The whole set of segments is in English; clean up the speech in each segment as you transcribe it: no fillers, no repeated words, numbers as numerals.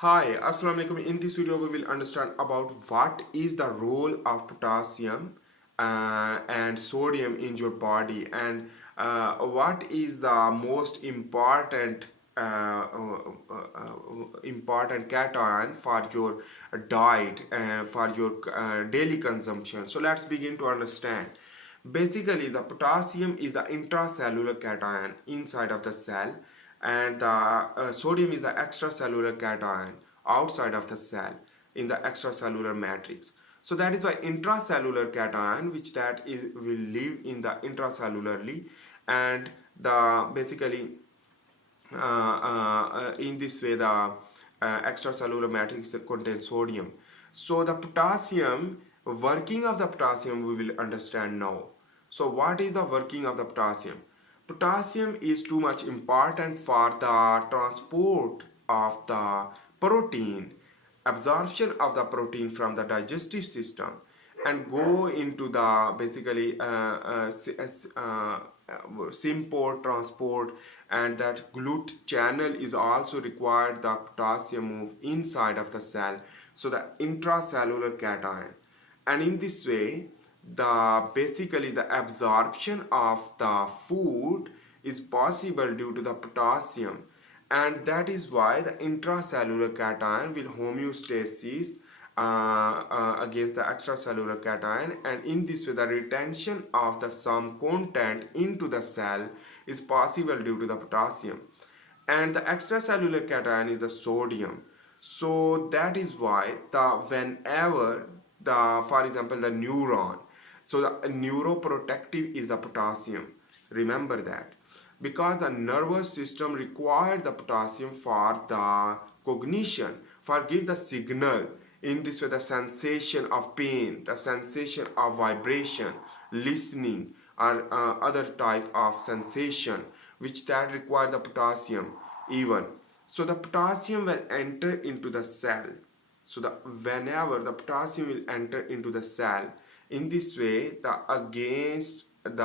Hi, Assalamu alaikum. In this video, we will understand about what is the role of potassium and sodium in your body, and what is the most important cation for your diet and for your daily consumption. So let's begin to understand. Basically, the potassium is the intracellular cation inside of the cell, and the sodium is the extracellular cation outside of the cell in the extracellular matrix. So that is why intracellular cation, which that is will live in the intracellularly, and the basically in this way the extracellular matrix contains sodium. So the potassium, working of the potassium we will understand now. So what is the working of the potassium? Potassium is too much important for the transport of the protein, absorption of the protein from the digestive system, and go into the basically import transport, and that glut channel is also required the potassium move inside of the cell, so the intracellular cation. And in this way the basically the absorption of the food is possible due to the potassium, and that is why the intracellular cation will homeostasis against the extracellular cation, and in this way the retention of the some content into the cell is possible due to the potassium. And the extracellular cation is the sodium. So that is why the whenever the, for example, the neuron, so the neuroprotective is the potassium, remember that, because the nervous system required the potassium for the cognition, for give the signal. In this way the sensation of pain, the sensation of vibration, listening, or other type of sensation which that require the potassium even. So the potassium will enter into the cell. So the whenever the potassium will enter into the cell, in this way the against the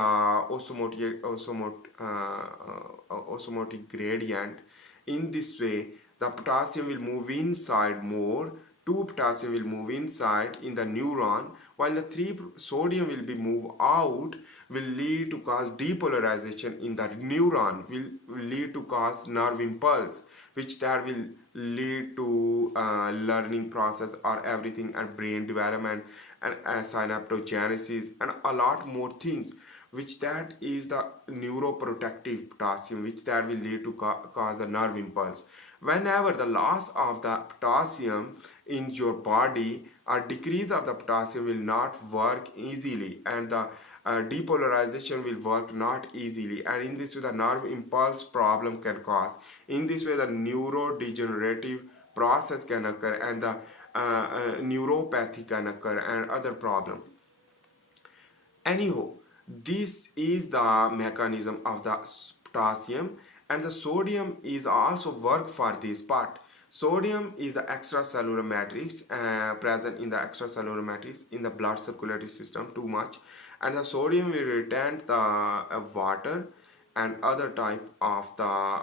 osmotic gradient, in this way the potassium will move inside more, 2 potassium will move inside in the neuron, while the 3 sodium will be moved out, will lead to cause depolarization in the neuron, will lead to cause nerve impulse, which that will lead to learning process or everything, and brain development, and synaptogenesis, and a lot more things, which that is the neuroprotective potassium, which that will lead to cause a nerve impulse. Whenever the loss of the potassium in your body or decrease of the potassium will not work easily, and the depolarization will work not easily, and in this way the nerve impulse problem can cause. In this way the neurodegenerative process can occur, and the neuropathy can occur, and other problem. Anyhow, this is the mechanism of the potassium, and the sodium is also work for this part. Sodium is the extracellular matrix, present in the extracellular matrix in the blood circulatory system too much, and the sodium will retain the water and other type of the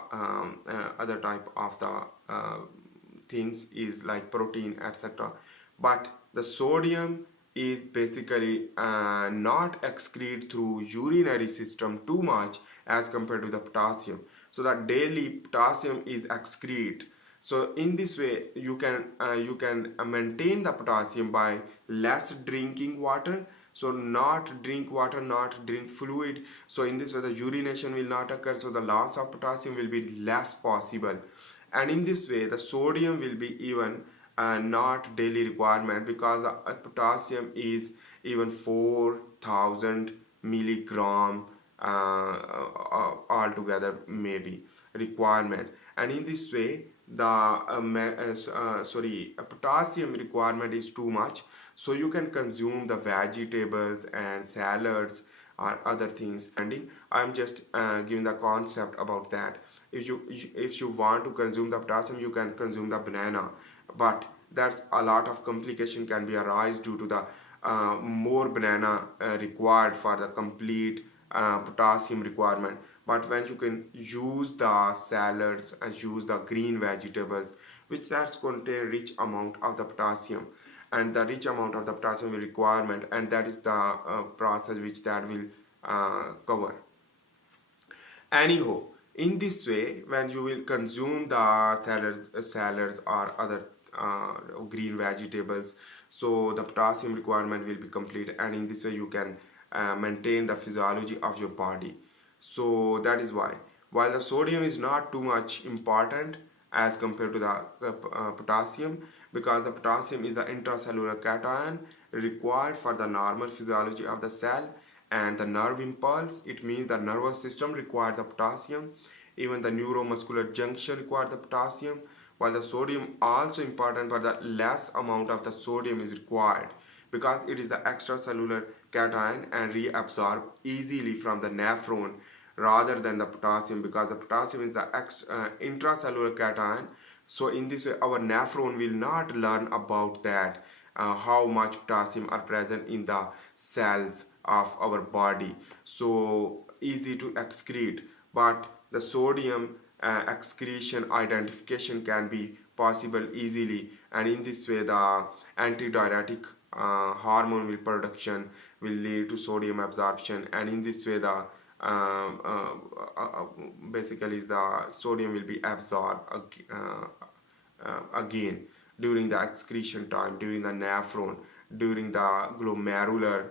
things is like protein, etc. But the sodium is basically not excreted through urinary system too much as compared to the potassium. So that daily potassium is excreted. So in this way you can maintain the potassium by less drinking water. So not drink water, not drink fluid. So in this way the urination will not occur, so the loss of potassium will be less possible. And in this way the sodium will be even not daily requirement, because the potassium is even 4000 milligram altogether maybe requirement. And in this way the potassium requirement is too much, so you can consume the vegetables and salads or other things. And I'm just giving the concept about that. If you want to consume the potassium, you can consume the banana, but that's a lot of complication can be arise due to the more banana required for the complete potassium requirement. But when you can use the salads and use the green vegetables, which that's contain rich amount of the potassium, and the rich amount of the potassium requirement, and that is the process which that will cover. Anyhow, in this way, when you will consume the salads or other green vegetables, so the potassium requirement will be complete, and in this way you can maintain the physiology of your body. So that is why, while the sodium is not too much important as compared to the potassium, because the potassium is the intracellular cation required for the normal physiology of the cell, and the nerve impulse, it means the nervous system require the potassium, even the neuromuscular junction require the potassium, while the sodium also important, but the less amount of the sodium is required because it is the extracellular cation and reabsorb easily from the nephron rather than the potassium, because the potassium is the intracellular cation. So in this way our nephron will not learn about that, how much potassium are present in the cells of our body, so easy to excrete. But the sodium excretion identification can be possible easily, and in this way the antidiuretic hormone will production will lead to sodium absorption, and in this way the basically the sodium will be absorbed again during the excretion time, during the nephron, during the glomerular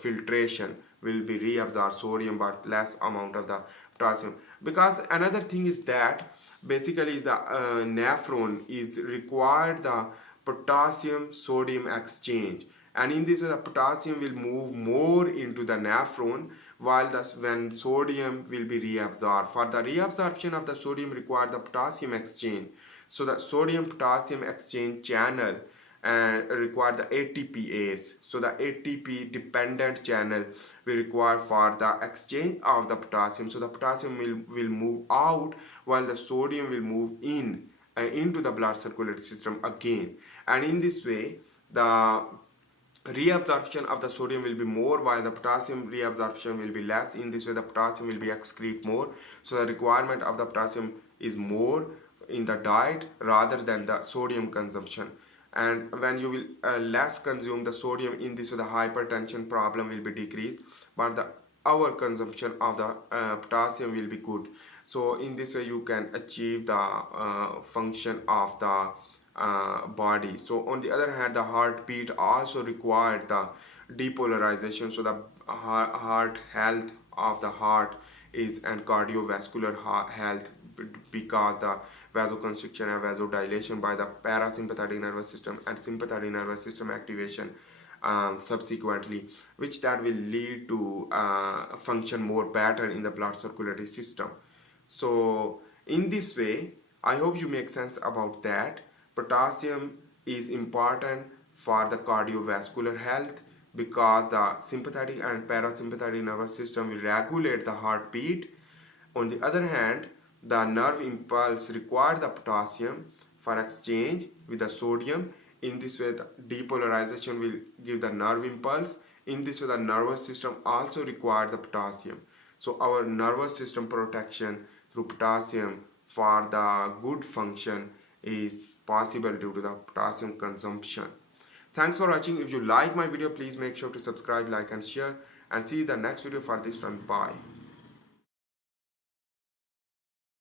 filtration will be reabsorbed sodium but less amount of the potassium. Because another thing is that basically is the nephron is required the potassium sodium exchange, and in this way the potassium will move more into the nephron, while thus when sodium will be reabsorbed. For the reabsorption of the sodium require the potassium exchange, so the sodium potassium exchange channel require the ATPase. So the ATP dependent channel we require for the exchange of the potassium. So the potassium will move out while the sodium will move in into the blood circulatory system again, and in this way the reabsorption of the sodium will be more while the potassium reabsorption will be less. In this way the potassium will be excrete more, so the requirement of the potassium is more in the diet rather than the sodium consumption. And when you will less consume the sodium, in this way the hypertension problem will be decreased, but the our consumption of the potassium will be good. So in this way you can achieve the function of the body. So on the other hand, the heartbeat also required the depolarization, so the heart health of the heart is and cardiovascular health, because the vasoconstriction and vasodilation by the parasympathetic nervous system and sympathetic nervous system activation subsequently, which that will lead to function more better in the blood circulatory system. So in this way I hope you make sense about that. Potassium is important for the cardiovascular health, because the sympathetic and parasympathetic nervous system will regulate the heartbeat. On the other hand, the nerve impulse require the potassium for exchange with the sodium. In this way the depolarization will give the nerve impulse. In this way the nervous system also require the potassium. So our nervous system protection through potassium for the good function is possible due to the potassium consumption. Thanks for watching. If you like my video, please make sure to subscribe, like and share, and see the next video for this one. Bye.